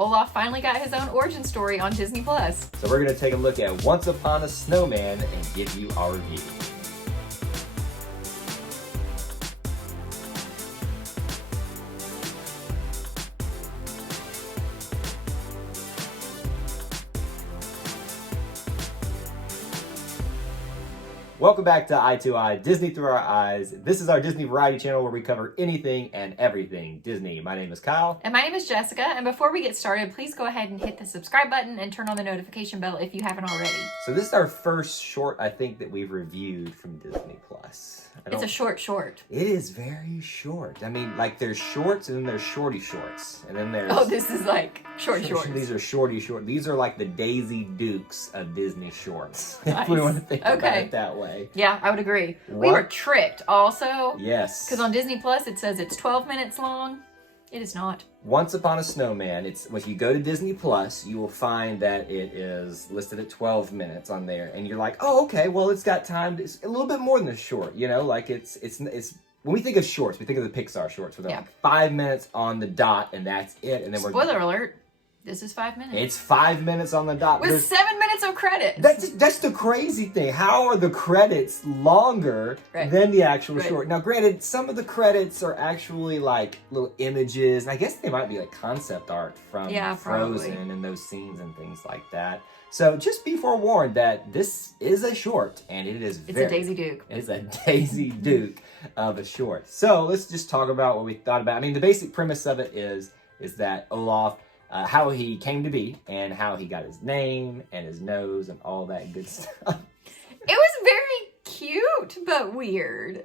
Olaf finally got his own origin story on Disney+. So we're going to take a look at Once Upon a Snowman and give you our review. Welcome back to Eye to Eye, Disney Through Our Eyes. This is our Disney variety channel where we cover anything and everything Disney. My name is Kyle. And my name is Jessica. And before we get started, please go ahead and hit the subscribe button and turn on the notification bell if you haven't already. So this is our first short, I think, that we've reviewed from Disney+. It's a short. It is very short. I mean, like, there's shorts and then there's shorty shorts. And then there's... Oh, this is like shorts. These are shorty short. These are like the Daisy Dukes of Disney shorts. Nice. If we want to think about it that way. Yeah, I would agree. We were tricked also. Yes. Because on Disney Plus it says it's 12 minutes long. It is not. Once Upon a Snowman, if you go to Disney Plus, you will find that it is listed at 12 minutes on there. And you're like, oh, okay, well, it's got time. It's a little bit more than a short, you know? Like, it's when we think of shorts, we think of the Pixar shorts where they're like 5 minutes on the dot and that's it. And then Spoiler alert. This is 5 minutes. It's 5 minutes on the dot. With 7 minutes of credits. That's the crazy thing. How are the credits longer than the actual short? Now, granted, some of the credits are actually like little images. I guess they might be like concept art from Frozen and those scenes and things like that. So just be forewarned that this is a short, and it's a Daisy Duke. It's a Daisy Duke of a short. So let's just talk about what we thought about. I mean, the basic premise of it is that Olaf, how he came to be and how he got his name and his nose and all that good stuff. It was very cute, but weird.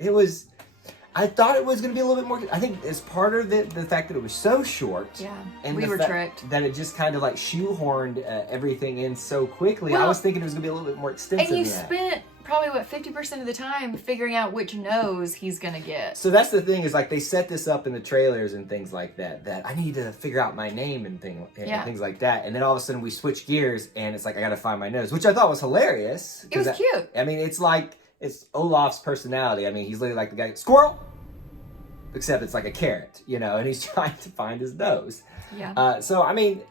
I thought it was going to be a little bit more. I think it's part of the fact that it was so short. Yeah, and we were tricked. That it just kind of like shoehorned everything in so quickly. Well, I was thinking it was going to be a little bit more extensive and you than that. spent probably, 50% of the time figuring out which nose he's going to get. So that's the thing is like they set this up in the trailers and things like that I need to figure out my name and things like that. And then all of a sudden we switch gears and it's like I got to find my nose, which I thought was hilarious. It was cute. I mean, it's Olaf's personality. I mean, he's literally like the guy, squirrel! Except it's like a carrot, you know, and he's trying to find his nose. Yeah. So, I mean...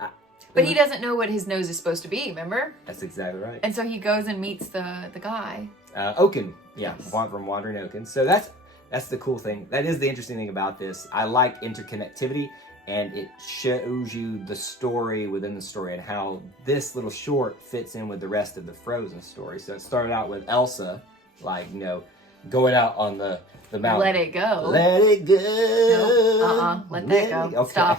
But he doesn't know what his nose is supposed to be, remember? That's exactly right. And so he goes and meets the guy. Oaken. Yeah, yes. From Wandering Oaken. So that's the cool thing. That is the interesting thing about this. I like interconnectivity, and it shows you the story within the story and how this little short fits in with the rest of the Frozen story. So it started out with Elsa, like, you know, going out on the mountain. Let it go. Let it go. No, let that go. Okay. Stop.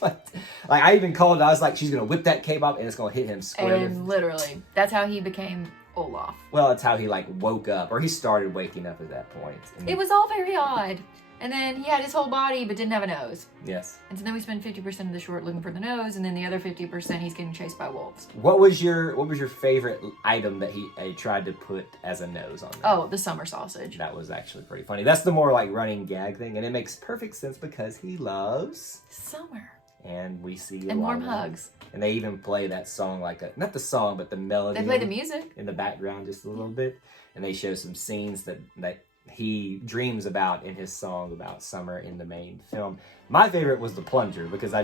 But, like, I even called it, I was like, she's going to whip that cape up and it's going to hit him square. And literally, that's how he became Olaf. Well, that's how he, like, woke up, or he started waking up at that point. It was all very odd. And then he had his whole body, but didn't have a nose. Yes. And so then we spend 50% of the short looking for the nose, and then the other 50% he's getting chased by wolves. What was your favorite item that he tried to put as a nose on there? Oh, the summer sausage. That was actually pretty funny. That's the more like running gag thing, and it makes perfect sense because he loves summer. And we see and warm hugs. And they even play that song not the song, but the melody. They play the music in the background just a little bit, and they show some scenes that he dreams about in his song about summer in the main film. My favorite was the plunger because I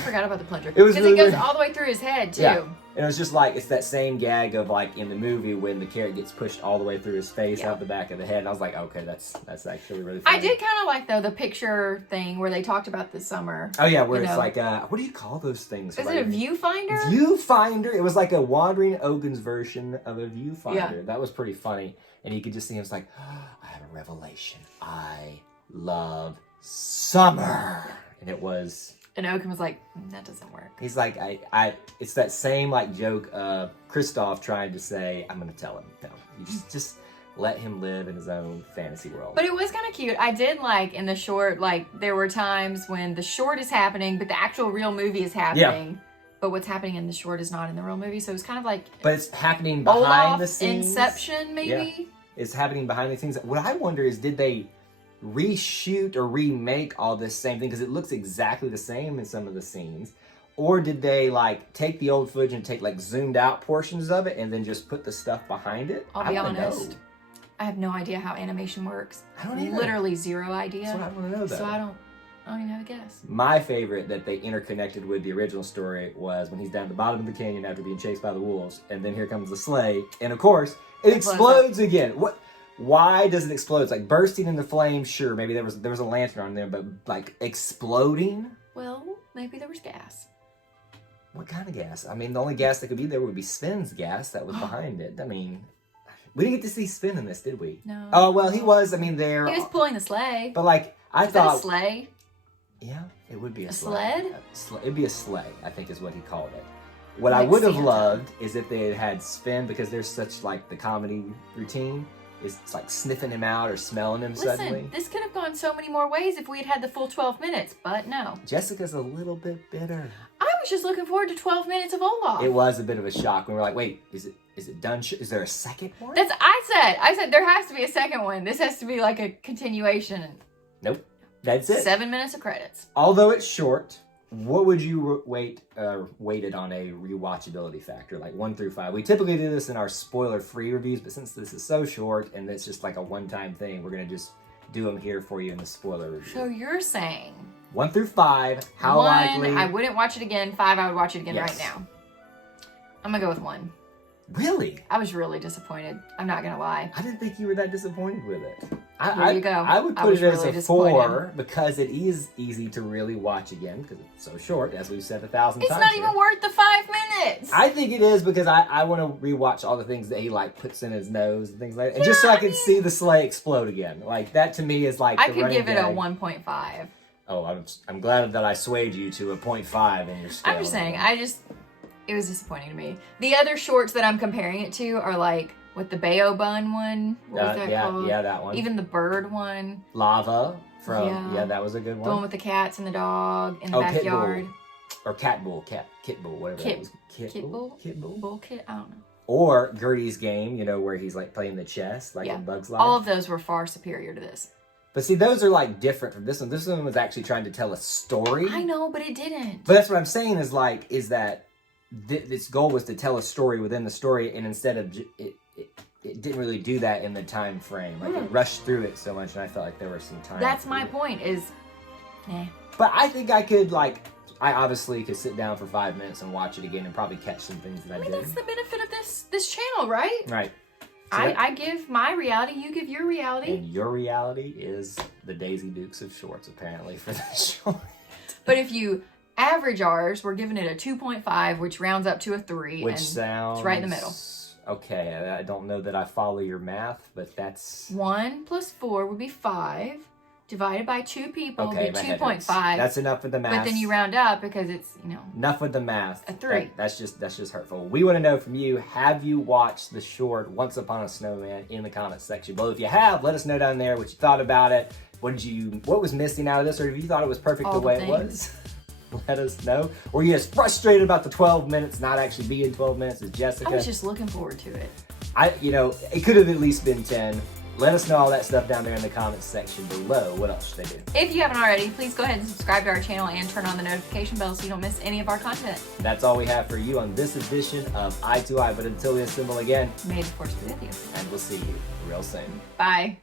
forgot about the plunger. It was because it goes all the way through his head too. Yeah. And it was just like, it's that same gag of like in the movie when the carrot gets pushed all the way through his face out the back of the head. And I was like, okay, that's actually really funny. I did kind of like though the picture thing where they talked about the summer. Oh yeah, where it's like what do you call those things? Is it a viewfinder? Viewfinder. It was like a Wandering Oaken's version of a viewfinder. Yeah. That was pretty funny. And you could just see him, it's like, oh, I have a revelation. I love summer. And it was... And Oaken was like, that doesn't work. He's like, it's that same like joke of Kristoff trying to say, I'm going to tell him. No, you just let him live in his own fantasy world. But it was kind of cute. I did like in the short, like there were times when the short is happening, but the actual real movie is happening. Yeah. But what's happening in the short is not in the real movie. So it's kind of like... But it's happening behind Olaf, the scenes. Inception, maybe? Yeah. It's happening behind the scenes. What I wonder is, did they reshoot or remake all this same thing? Because it looks exactly the same in some of the scenes. Or did they like take the old footage and take like zoomed out portions of it and then just put the stuff behind it? I'll be honest. I have no idea how animation works. I don't either. Literally zero idea. That's what I want to know, though. So I don't I don't even have a guess. My favorite that they interconnected with the original story was when he's down at the bottom of the canyon after being chased by the wolves, and then here comes the sleigh, and of course, it explodes again. What? Why does it explode? It's like bursting into flames, sure, maybe there was a lantern on there, but like exploding? Well, maybe there was gas. What kind of gas? I mean, the only gas that could be there would be Sven's gas that was behind it. I mean, we didn't get to see Sven in this, did we? No. Oh, well, he was. I mean, there. He was pulling the sleigh. But like, I Is thought. that a sleigh? Yeah, it would be a sled. It'd be a sleigh, I think is what he called it. What I would have loved is if they had Sven, because there's such like the comedy routine, is it's like sniffing him out or smelling him suddenly. Listen, this could have gone so many more ways if we had had the full 12 minutes, but no. Jessica's a little bit bitter. I was just looking forward to 12 minutes of Olaf. It was a bit of a shock. We were like, wait, is it done? Is there a second one? I said there has to be a second one. This has to be like a continuation. Nope. That's it. 7 minutes of credits. Although it's short, what would you weighted on a rewatchability factor, like 1 through 5? We typically do this in our spoiler-free reviews, but since this is so short and it's just like a one-time thing, we're gonna just do them here for you in the spoiler review. So you're saying 1 through 5, how 1, likely? I wouldn't watch it again. 5, I would watch it again Yes. right now. I'm gonna go with 1. Really? I was really disappointed. I'm not gonna lie. I didn't think you were that disappointed with it. There you go. I would I put was it as really a disappointed. 4 because it is easy to really watch again because it's so short, as we've said 1,000 times. It's not here. even worth the 5 minutes. I think it is because I want to rewatch all the things that he like puts in his nose and things like that, and just so I can see the sleigh explode again. Like that to me is like I the could running give it a gag. 1.5. Oh, I'm glad that I swayed you to a 0.5 in your scale. I'm just saying, it was disappointing to me. The other shorts that I'm comparing it to are like, with the Bayo Bun one, what was that called? Yeah, that one. Even the bird one. Lava from, Yeah. that was a good one. The one with the cats and the dog in the backyard. Or Kit Bull, whatever that was. Kit Bull? Bull Kit? I don't know. Or Gertie's game, where he's like playing the chess, like in Bug's Life. All of those were far superior to this. But see, those are like different from this one. This one was actually trying to tell a story. I know, but it didn't. But that's what I'm saying is that its goal was to tell a story within the story, and instead of it didn't really do that in the time frame. Like it rushed through it so much, and I felt like there was some time. That's my point. But I think I could I obviously could sit down for 5 minutes and watch it again and probably catch some things that I did. That's the benefit of this channel, right? Right. So I give my reality, you give your reality. And your reality is the Daisy Dukes of shorts, apparently, for this short. But if you average ours, we're giving it a 2.5, which rounds up to a 3. Which sounds... It's right in the middle. Okay, I don't know that I follow your math, but that's... 1 plus 4 would be 5. Divided by 2 people would be 2.5. That's enough with the math. But then you round up because it's, Enough with the math. A 3. That's just hurtful. We want to know from you, have you watched the short Once Upon a Snowman in the comments section below? If you have, let us know down there what you thought about it. What was missing out of this, or if you thought it was perfect the way it was? Let us know. Were you as frustrated about the 12 minutes not actually being 12 minutes as Jessica? I was just looking forward to it. It could have at least been 10. Let us know all that stuff down there in the comments section below. What else should they do? If you haven't already, please go ahead and subscribe to our channel and turn on the notification bell so you don't miss any of our content. That's all we have for you on this edition of Eye to Eye. But until we assemble again, May the force be with you. and we'll see you real soon. Bye.